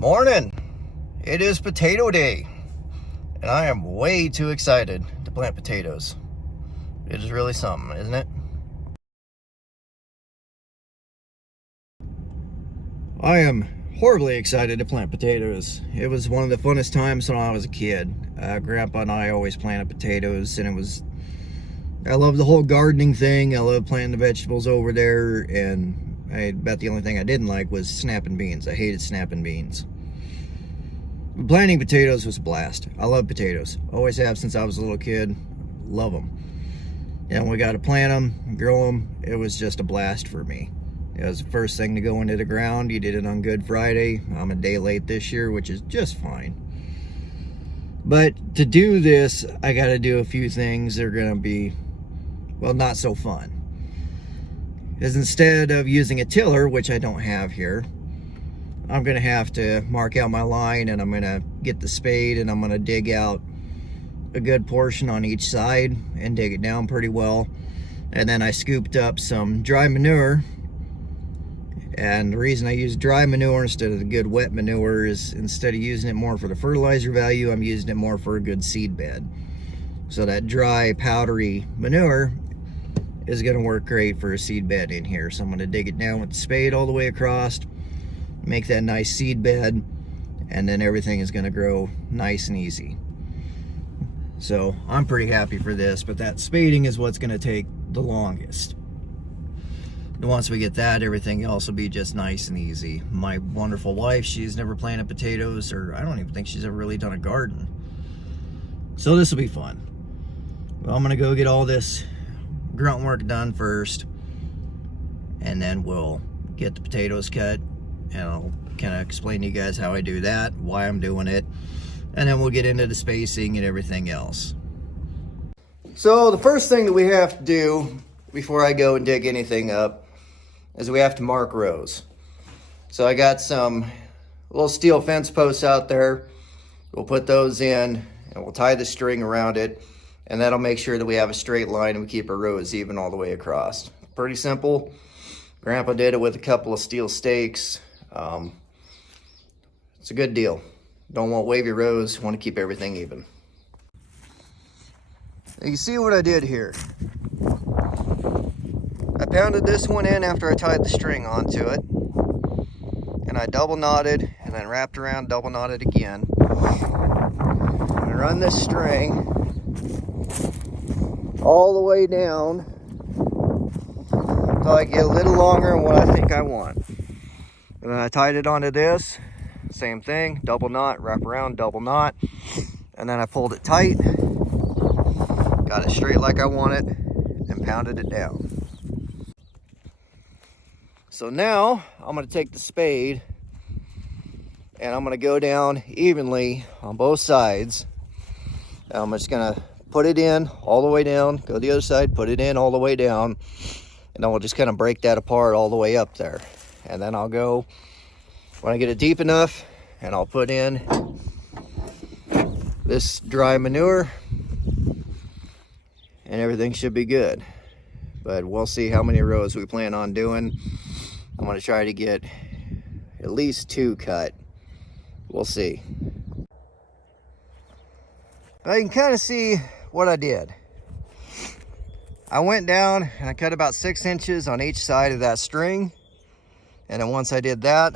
Morning! It is potato day, and I am way too excited to plant potatoes. It is really something, isn't it? I am horribly excited to plant potatoes. It was one of the funnest times when I was a kid. Grandpa and I always planted potatoes, and I love the whole gardening thing. I love planting the vegetables over there, and I bet the only thing I didn't like was snapping beans. I hated snapping beans. Planting potatoes was a blast. I love potatoes. Always have since I was a little kid. Love them. And we got to plant them, grow them. It was just a blast for me. It was the first thing to go into the ground. You did it on Good Friday. I'm a day late this year, which is just fine. But to do this, I got to do a few things that are going to be, well, not so fun. Because instead of using a tiller, which I don't have here, I'm going to have to mark out my line, and I'm going to get the spade, and I'm going to dig out a good portion on each side and dig it down pretty well. And then I scooped up some dry manure. And the reason I use dry manure instead of the good wet manure is instead of using it more for the fertilizer value, I'm using it more for a good seed bed. So that dry, powdery manure is going to work great for a seed bed in here. So I'm going to dig it down with the spade all the way across, make that nice seed bed, and then everything is going to grow nice and easy. So I'm pretty happy for this, but that spading is what's going to take the longest. And once we get that, everything else will be just nice and easy. My wonderful wife, she's never planted potatoes, or I don't even think she's ever really done a garden. So this will be fun. Well, I'm going to go get all this grunt work done first, and then we'll get the potatoes cut, and I'll kind of explain to you guys how I do that, why I'm doing it, and then we'll get into the spacing and everything else. So the first thing that we have to do before I go and dig anything up is we have to mark rows. So I got some little steel fence posts out there. We'll put those in, and we'll tie the string around it, and that'll make sure that we have a straight line and we keep our rows even all the way across. Pretty simple. Grandpa did it with a couple of steel stakes. It's a good deal. Don't want wavy rows, want to keep everything even. You can see what I did here. I pounded this one in after I tied the string onto it, and I double knotted and then wrapped around, double knotted again. I run this string all the way down until I get a little longer than what I think I want. And then I tied it onto this, same thing, double knot, wrap around, double knot, and then I pulled it tight, got it straight like I want it, and pounded it down. So now I'm going to take the spade and I'm going to go down evenly on both sides. Now I'm just going to put it in all the way down, go the other side, put it in all the way down, and then we'll just kind of break that apart all the way up there. And then I'll go, when I get it deep enough, and I'll put in this dry manure, and everything should be good. But we'll see how many rows we plan on doing. I'm going to try to get at least 2 cut. We'll see. Now you can kind of see what I did. I went down and I cut about 6 inches on each side of that string. And then once I did that,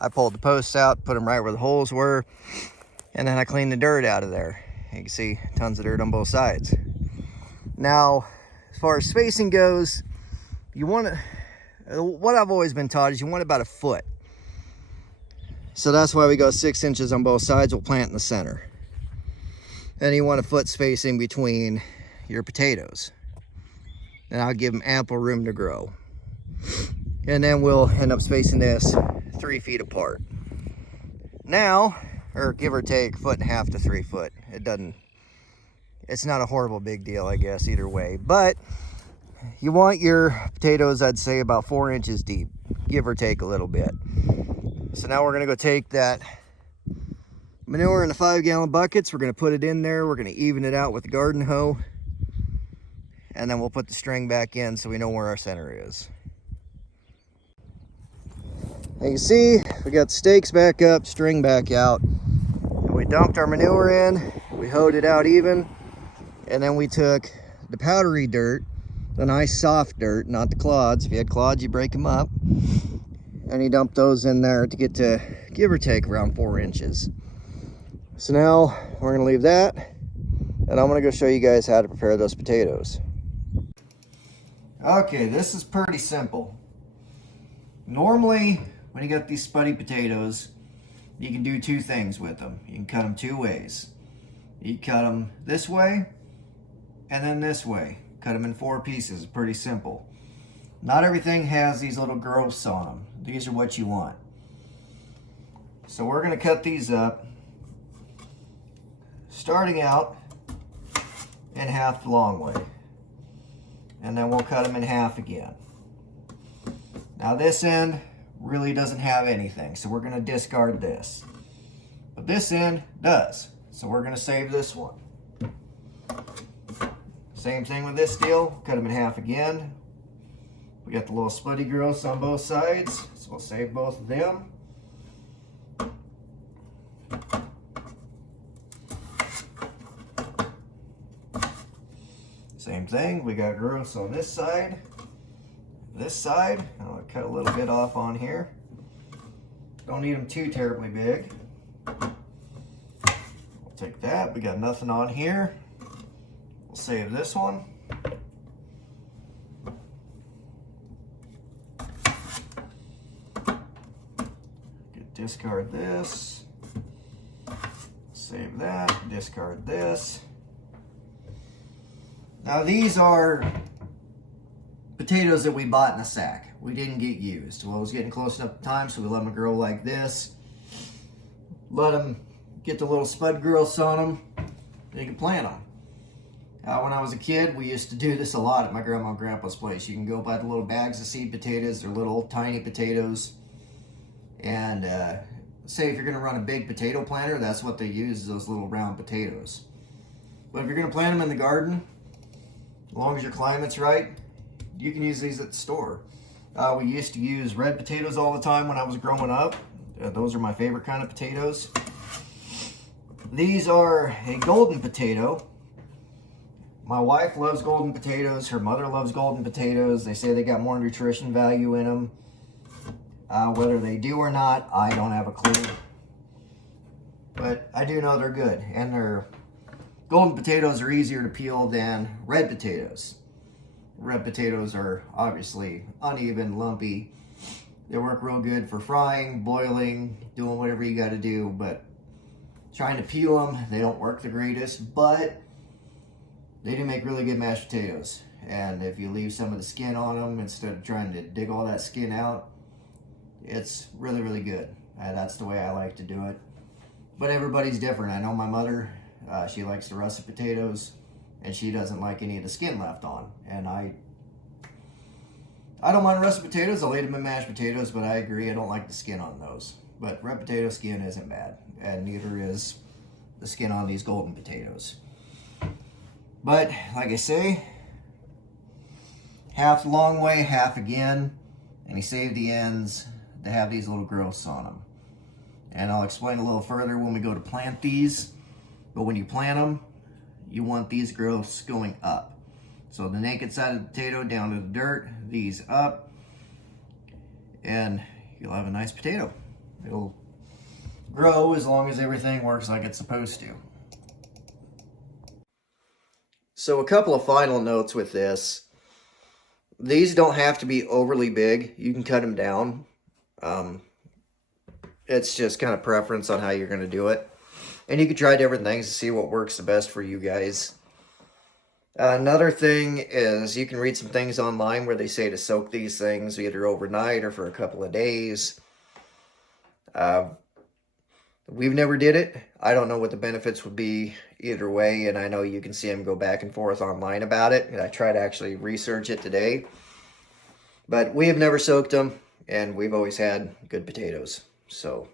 I pulled the posts out, put them right where the holes were, and then I cleaned the dirt out of there. You can see tons of dirt on both sides. Now, as far as spacing goes, you want to, what I've always been taught is you want about 1 foot. So that's why we go 6 inches on both sides. We'll plant in the center. Then you want 1 foot spacing between your potatoes. And I'll give them ample room to grow. And then we'll end up spacing this 3 feet apart. Now, or give or take 1.5 feet to 3 foot. It's not a horrible big deal, I guess, either way. But you want your potatoes, I'd say, about 4 inches deep, give or take a little bit. So now we're gonna go take that manure in the 5-gallon buckets. We're gonna put it in there. We're gonna even it out with the garden hoe. And then we'll put the string back in so we know where our center is. And you see, we got stakes back up, string back out. And we dumped our manure in, we hoed it out even, and then we took the powdery dirt, the nice soft dirt, not the clods. If you had clods, you break them up. And he dumped those in there to get to, give or take, around 4 inches. So now we're gonna leave that, and I'm gonna go show you guys how to prepare those potatoes. Okay, this is pretty simple. Normally, when you got these spuddy potatoes, you can do 2 things with them. You can cut them 2 ways. You cut them this way, and then this way. Cut them in 4 pieces, pretty simple. Not everything has these little growths on them. These are what you want. So we're gonna cut these up, starting out in half the long way. And then we'll cut them in half again. Now this end really doesn't have anything, so we're gonna discard this. But this end does, so we're gonna save this one. Same thing with this deal, cut them in half again. We got the little spuddy growths on both sides, so we'll save both of them. Same thing, we got growths on this side. I'll cut a little bit off on here. Don't need them too terribly big. We'll take that, we got nothing on here. We'll save this one. Discard this. Save that, discard this. Now these are potatoes that we bought in a sack. We didn't get used. Well, it was getting close enough to time, so we let them grow like this. Let them get the little spud growths on them. Then you can plant them. When I was a kid, we used to do this a lot at my grandma and grandpa's place. You can go buy the little bags of seed potatoes. They're little tiny potatoes. And say if you're gonna run a big potato planter, that's what they use, those little round potatoes. But if you're gonna plant them in the garden, as long as your climate's right, you can use these at the store. We used to use red potatoes all the time when I was growing up. Those are my favorite kind of potatoes. These are a golden potato. My wife loves golden potatoes. Her mother loves golden potatoes. They say they got more nutrition value in them. Whether they do or not, I don't have a clue. But I do know they're good. And their golden potatoes are easier to peel than red potatoes. Red potatoes are obviously uneven, lumpy. They work real good for frying, boiling, doing whatever you got to do. But trying to peel them, they don't work the greatest. But they do make really good mashed potatoes. And if you leave some of the skin on them instead of trying to dig all that skin out, it's really, really good. That's the way I like to do it. But everybody's different. I know my mother, she likes the russet potatoes, and she doesn't like any of the skin left on. And I don't mind russet potatoes. I'll eat them in mashed potatoes, but I agree, I don't like the skin on those. But red potato skin isn't bad, and neither is the skin on these golden potatoes. But like I say, half the long way, half again, and you save the ends to have these little growths on them. And I'll explain a little further when we go to plant these. But when you plant them, you want these growths going up. So the naked side of the potato down to the dirt, these up, and you'll have a nice potato. It'll grow as long as everything works like it's supposed to. So a couple of final notes with this. These don't have to be overly big. You can cut them down. It's just kind of preference on how you're going to do it. And you can try different things to see what works the best for you guys. Another thing is you can read some things online where they say to soak these things either overnight or for a couple of days. We've never did it. I don't know what the benefits would be either way, and I know you can see them go back and forth online about it. And I tried to actually research it today. But we have never soaked them, and we've always had good potatoes. So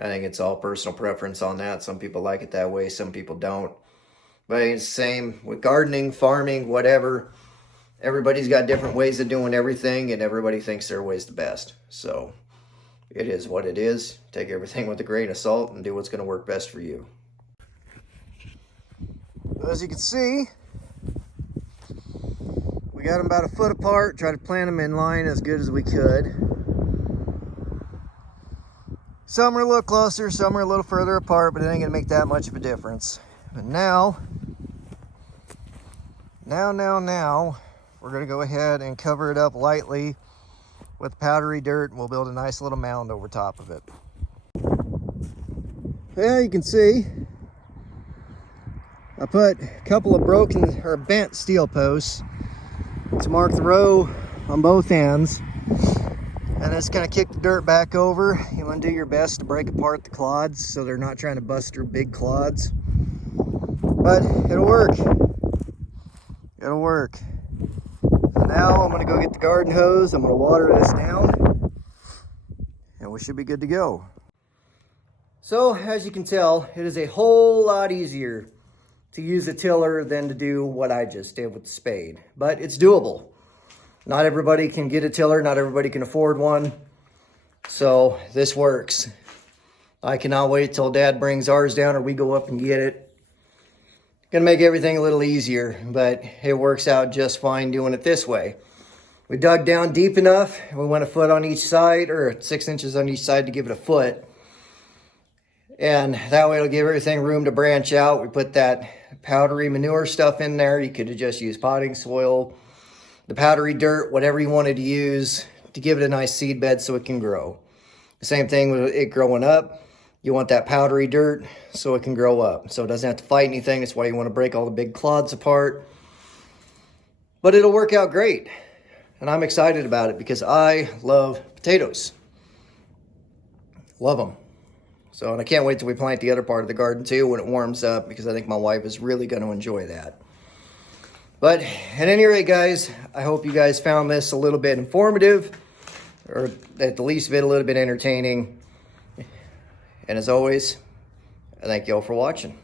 I think it's all personal preference on that. Some people like it that way, some people don't. But it's the same with gardening, farming, whatever. Everybody's got different ways of doing everything, and everybody thinks their way's the best. So it is what it is. Take everything with a grain of salt and do what's going to work best for you. As you can see, we got them about a foot apart. Try to plant them in line as good as we could. Some are a little closer, some are a little further apart, but it ain't gonna make that much of a difference. But now, we're gonna go ahead and cover it up lightly with powdery dirt, and we'll build a nice little mound over top of it. Yeah, you can see, I put a couple of broken or bent steel posts to mark the row on both ends. And it's gonna kick the dirt back over. You wanna do your best to break apart the clods so they're not trying to bust through big clods. But it'll work. It'll work. So now I'm gonna go get the garden hose. I'm gonna water this down and we should be good to go. So as you can tell, it is a whole lot easier to use a tiller than to do what I just did with the spade. But it's doable. Not everybody can get a tiller, not everybody can afford one. So this works. I cannot wait till Dad brings ours down or we go up and get it. Gonna make everything a little easier, but it works out just fine doing it this way. We dug down deep enough, we went a foot on each side, or 6 inches on each side to give it a foot. And that way it'll give everything room to branch out. We put that powdery manure stuff in there. You could have just used potting soil, the powdery dirt, whatever you wanted to use to give it a nice seed bed so it can grow. The same thing with it growing up. You want that powdery dirt so it can grow up. So it doesn't have to fight anything. That's why you want to break all the big clods apart. But it'll work out great. And I'm excited about it because I love potatoes. Love them. So, and I can't wait till we plant the other part of the garden too when it warms up, because I think my wife is really going to enjoy that. But at any rate, guys, I hope you guys found this a little bit informative, or at the least bit a little bit entertaining. And as always, I thank you all for watching.